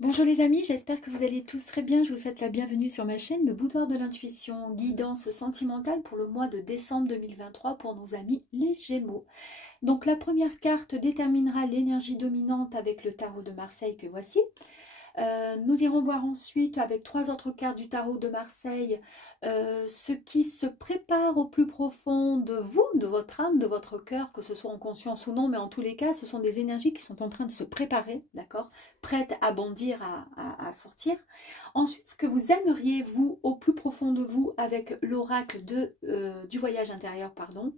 Bonjour les amis, j'espère que vous allez tous très bien. Je vous souhaite la bienvenue sur ma chaîne, le boudoir de l'intuition, guidance sentimentale pour le mois de décembre 2023 pour nos amis les Gémeaux. Donc la première carte déterminera l'énergie dominante avec le tarot de Marseille que voici. Nous irons voir ensuite avec trois autres cartes du tarot de Marseille ce qui se prépare au plus profond de vous, de votre âme, de votre cœur, que ce soit en conscience ou non, mais en tous les cas, ce sont des énergies qui sont en train de se préparer, d'accord, prêtes à bondir, à sortir. Ensuite, ce que vous aimeriez, vous, au plus profond de vous, avec l'oracle du voyage intérieur, pardon.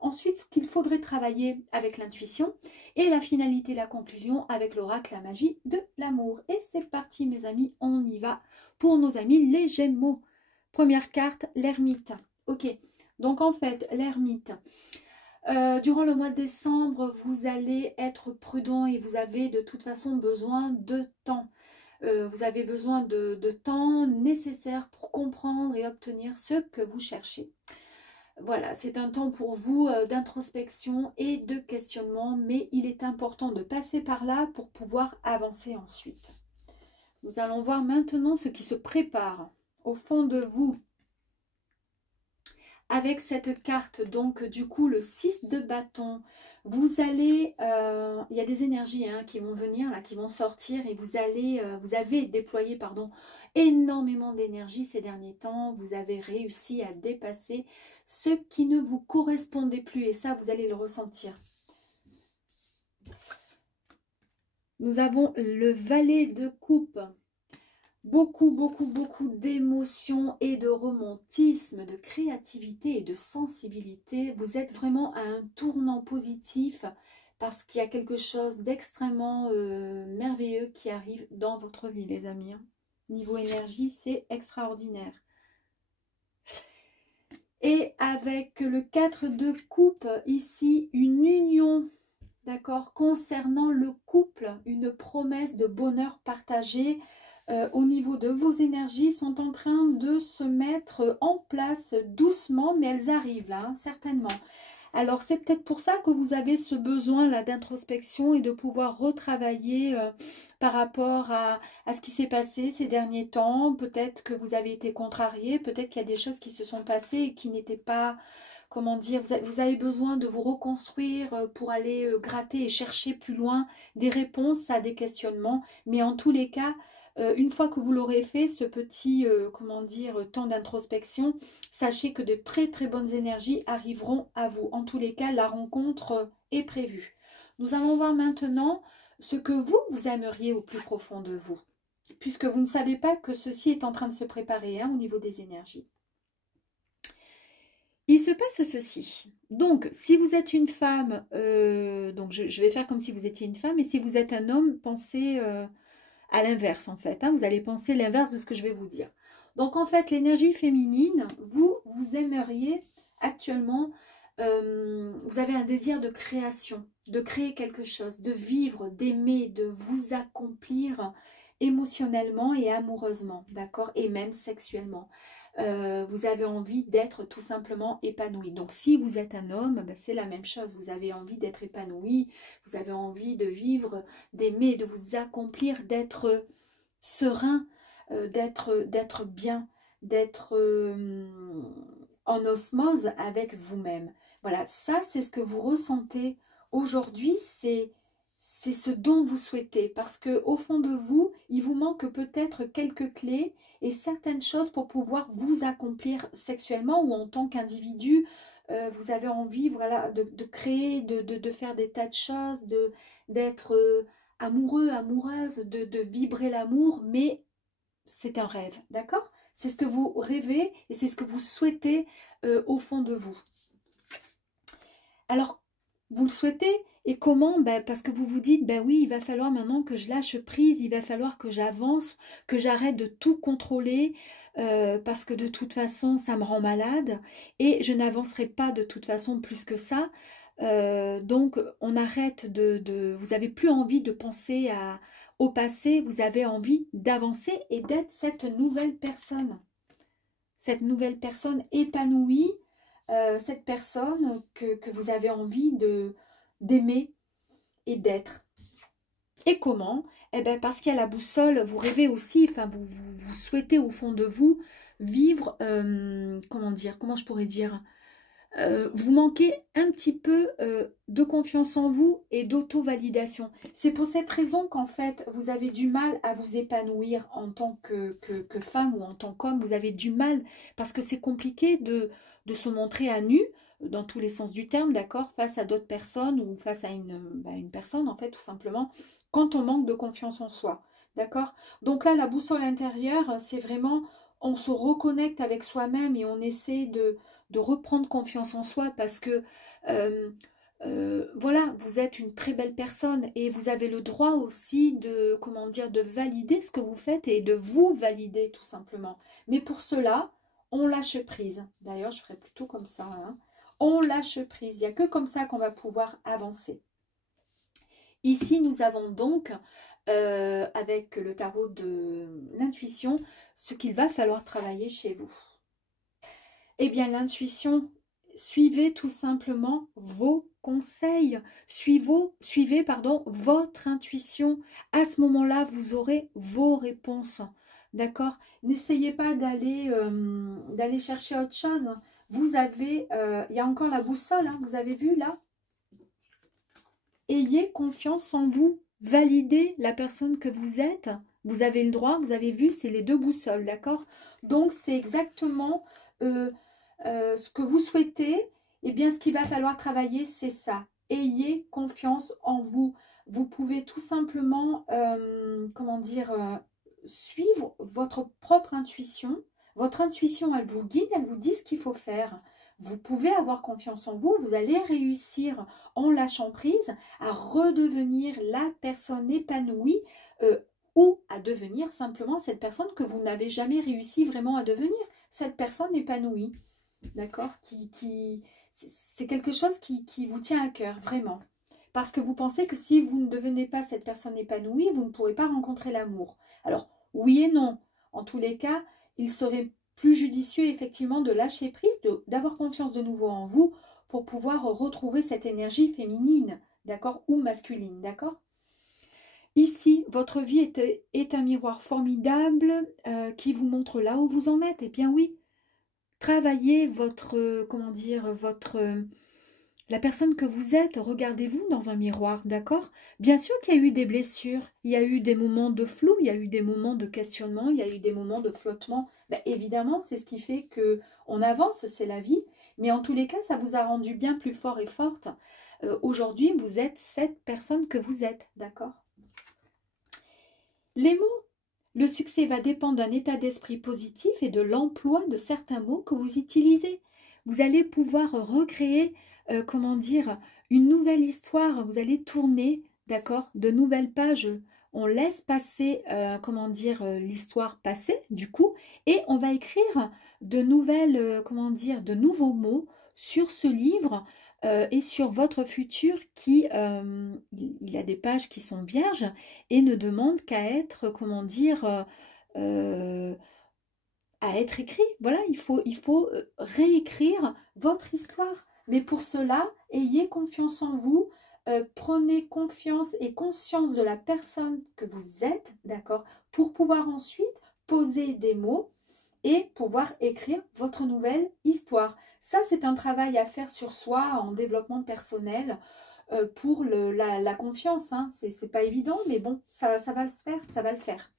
Ensuite, ce qu'il faudrait travailler avec l'intuition. Et la finalité, la conclusion avec l'oracle, la magie de l'amour. Et c'est parti mes amis, on y va pour nos amis les Gémeaux. Première carte, l'ermite. Ok, donc en fait, l'ermite. Durant le mois de décembre, vous allez être prudent et vous avez de toute façon besoin de temps. Vous avez besoin de temps nécessaire pour comprendre et obtenir ce que vous cherchez. Voilà, c'est un temps pour vous d'introspection et de questionnement, mais il est important de passer par là pour pouvoir avancer ensuite. Nous allons voir maintenant ce qui se prépare au fond de vous. Avec cette carte, donc du coup le 6 de bâton, vous allez, il y a des énergies qui vont venir, là, qui vont sortir et vous avez déployé, pardon, énormément d'énergie ces derniers temps. Vous avez réussi à dépasser ce qui ne vous correspondait plus et ça, vous allez le ressentir. Nous avons le valet de coupe. Beaucoup d'émotions et de romantisme, de créativité et de sensibilité. Vous êtes vraiment à un tournant positif parce qu'il y a quelque chose d'extrêmement merveilleux qui arrive dans votre vie, les amis. Niveau énergie, c'est extraordinaire. Et avec le 4 de coupe, ici, une union, d'accord, concernant le couple, une promesse de bonheur partagé, au niveau de vos énergies sont en train de se mettre en place doucement, mais elles arrivent là, certainement. Alors c'est peut-être pour ça que vous avez ce besoin là d'introspection et de pouvoir retravailler par rapport à ce qui s'est passé ces derniers temps. Peut-être que vous avez été contrarié, peut-être qu'il y a des choses qui se sont passées et qui n'étaient pas, comment dire, vous avez besoin de vous reconstruire pour aller gratter et chercher plus loin des réponses à des questionnements. Mais en tous les cas, une fois que vous l'aurez fait, ce petit, comment dire, temps d'introspection, sachez que de très bonnes énergies arriveront à vous. En tous les cas, la rencontre est prévue. Nous allons voir maintenant ce que vous aimeriez au plus profond de vous, puisque vous ne savez pas que ceci est en train de se préparer au niveau des énergies. Il se passe ceci. Donc, si vous êtes une femme, donc je vais faire comme si vous étiez une femme, et si vous êtes un homme, pensez à l'inverse en fait. Vous allez penser l'inverse de ce que je vais vous dire. Donc en fait, l'énergie féminine, vous aimeriez actuellement, vous avez un désir de création, de créer quelque chose, de vivre, d'aimer, de vous accomplir émotionnellement et amoureusement, d'accord, et même sexuellement. Vous avez envie d'être tout simplement épanoui. Donc si vous êtes un homme, ben, c'est la même chose. Vous avez envie d'être épanoui, vous avez envie de vivre, d'aimer, de vous accomplir, d'être serein, d'être bien, d'être en osmose avec vous-même. Voilà, ça c'est ce que vous ressentez aujourd'hui, c'est ce dont vous souhaitez, parce que au fond de vous, il vous manque peut-être quelques clés et certaines choses pour pouvoir vous accomplir sexuellement ou en tant qu'individu. Vous avez envie, voilà, de créer, de faire des tas de choses, d'être amoureux, amoureuse, de vibrer l'amour, mais c'est un rêve, d'accord? C'est ce que vous rêvez et c'est ce que vous souhaitez au fond de vous. Alors, vous le souhaitez et comment? Ben, parce que vous vous dites, ben oui, il va falloir maintenant que je lâche prise, il va falloir que j'avance, que j'arrête de tout contrôler, parce que de toute façon, ça me rend malade et je n'avancerai pas de toute façon plus que ça. Donc, on arrête vous n'avez plus envie de penser au passé, vous avez envie d'avancer et d'être cette nouvelle personne. Cette nouvelle personne épanouie, cette personne que vous avez envie d'aimer et d'être. Et comment? Eh bien, parce qu'il y a la boussole, vous rêvez aussi, enfin, vous souhaitez au fond de vous vivre, comment dire, comment je pourrais dire, vous manquez un petit peu de confiance en vous et d'auto-validation. C'est pour cette raison qu'en fait, vous avez du mal à vous épanouir en tant que femme ou en tant qu'homme. Vous avez du mal parce que c'est compliqué de se montrer à nu, dans tous les sens du terme, d'accord, face à d'autres personnes ou face à une personne, en fait, tout simplement, quand on manque de confiance en soi. D'accord? Donc là, la boussole intérieure, c'est vraiment, on se reconnecte avec soi-même et on essaie de reprendre confiance en soi parce que euh, voilà, vous êtes une très belle personne et vous avez le droit aussi de, comment dire, de valider ce que vous faites et de vous valider tout simplement. Mais pour cela, on lâche prise. D'ailleurs, je ferai plutôt comme ça, hein. On lâche prise. Il n'y a que comme ça qu'on va pouvoir avancer. Ici, nous avons donc, avec le tarot de l'intuition, ce qu'il va falloir travailler chez vous. Eh bien, l'intuition, suivez tout simplement vos conseils, suivez pardon, votre intuition. À ce moment-là, vous aurez vos réponses. D'accord? N'essayez pas d'aller chercher autre chose. Vous avez, il y a encore la boussole, hein, vous avez vu là? Ayez confiance en vous. Validez la personne que vous êtes. Vous avez le droit, vous avez vu, c'est les deux boussoles, d'accord? Donc, c'est exactement ce que vous souhaitez. Eh bien, ce qu'il va falloir travailler, c'est ça. Ayez confiance en vous. Vous pouvez tout simplement, comment dire, suivre votre propre intuition. Votre intuition, elle vous guide, elle vous dit ce qu'il faut faire. Vous pouvez avoir confiance en vous, vous allez réussir en lâchant prise à redevenir la personne épanouie ou à devenir simplement cette personne que vous n'avez jamais réussi vraiment à devenir, cette personne épanouie, d'accord, c'est quelque chose qui vous tient à cœur, vraiment. Parce que vous pensez que si vous ne devenez pas cette personne épanouie, vous ne pourrez pas rencontrer l'amour. Alors, oui et non. En tous les cas, il serait plus judicieux effectivement de lâcher prise, d'avoir confiance de nouveau en vous pour pouvoir retrouver cette énergie féminine, d'accord, ou masculine, d'accord. Ici, votre vie est un miroir formidable qui vous montre là où vous en êtes. Eh bien oui, travaillez votre, comment dire, la personne que vous êtes, regardez-vous dans un miroir, d'accord? Bien sûr qu'il y a eu des blessures, il y a eu des moments de flou, il y a eu des moments de questionnement, il y a eu des moments de flottement. Ben, évidemment, c'est ce qui fait que on avance, c'est la vie. Mais en tous les cas, ça vous a rendu bien plus fort et forte. Aujourd'hui, vous êtes cette personne que vous êtes, d'accord? Les mots. Le succès va dépendre d'un état d'esprit positif et de l'emploi de certains mots que vous utilisez. Vous allez pouvoir recréer, comment dire, une nouvelle histoire. Vous allez tourner, d'accord, de nouvelles pages. On laisse passer, comment dire, l'histoire passée, du coup, et on va écrire de nouvelles, comment dire, de nouveaux mots sur ce livre et sur votre futur qui, il a des pages qui sont vierges et ne demande qu'à être, comment dire, à être écrit. Voilà, il faut réécrire votre histoire. Mais pour cela, ayez confiance en vous, prenez confiance et conscience de la personne que vous êtes, d'accord, pour pouvoir ensuite poser des mots et pouvoir écrire votre nouvelle histoire. Ça, c'est un travail à faire sur soi en développement personnel pour la confiance. Hein. C'est pas évident, mais bon, ça va le faire, ça va le faire.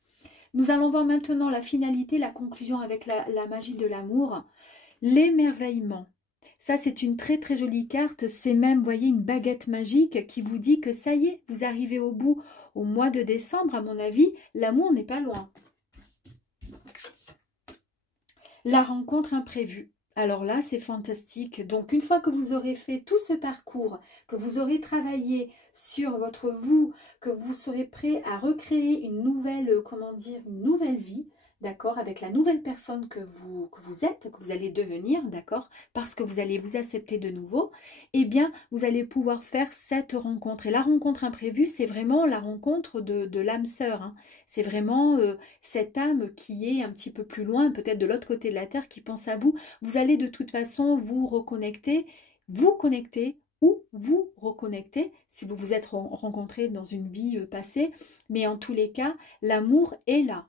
Nous allons voir maintenant la finalité, la conclusion avec la magie de l'amour. L'émerveillement. Ça, c'est une très très jolie carte. C'est même, vous voyez, une baguette magique qui vous dit que ça y est, vous arrivez au bout. Au mois de décembre, à mon avis, l'amour n'est pas loin. La rencontre imprévue. Alors là, c'est fantastique. Donc, une fois que vous aurez fait tout ce parcours, que vous aurez travaillé sur votre vous, que vous serez prêt à recréer une nouvelle, comment dire, une nouvelle vie, d'accord, avec la nouvelle personne que vous êtes, que vous allez devenir, d'accord, parce que vous allez vous accepter de nouveau, eh bien, vous allez pouvoir faire cette rencontre. Et la rencontre imprévue, c'est vraiment la rencontre de l'âme sœur. Hein. C'est vraiment cette âme qui est un petit peu plus loin, peut-être de l'autre côté de la terre, qui pense à vous. Vous allez de toute façon vous reconnecter, vous connecter ou vous reconnecter si vous vous êtes rencontrés dans une vie passée. Mais en tous les cas, l'amour est là.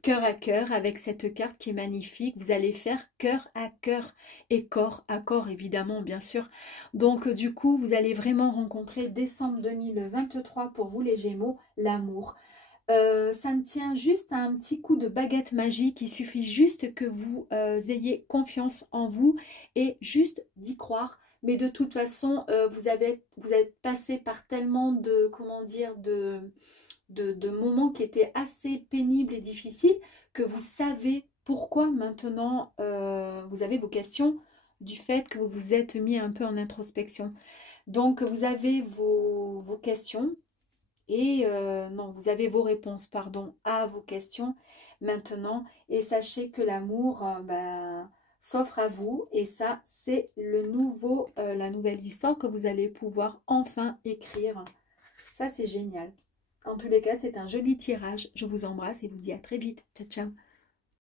Cœur à cœur avec cette carte qui est magnifique. Vous allez faire cœur à cœur et corps à corps évidemment bien sûr. Donc du coup vous allez vraiment rencontrer décembre 2023 pour vous les Gémeaux, l'amour. Ça ne tient juste à un petit coup de baguette magique. Il suffit juste que vous ayez confiance en vous et juste d'y croire. Mais de toute façon, vous êtes passé par tellement de, comment dire, de moments qui étaient assez pénibles et difficiles que vous savez pourquoi maintenant vous avez vos questions du fait que vous vous êtes mis un peu en introspection. Donc vous avez vos questions et non, vous avez vos réponses, pardon, à vos questions maintenant. Et sachez que l'amour s'offre à vous. Et ça, c'est la nouvelle histoire que vous allez pouvoir enfin écrire. Ça, c'est génial. En tous les cas, c'est un joli tirage. Je vous embrasse et vous dis à très vite. Ciao, ciao.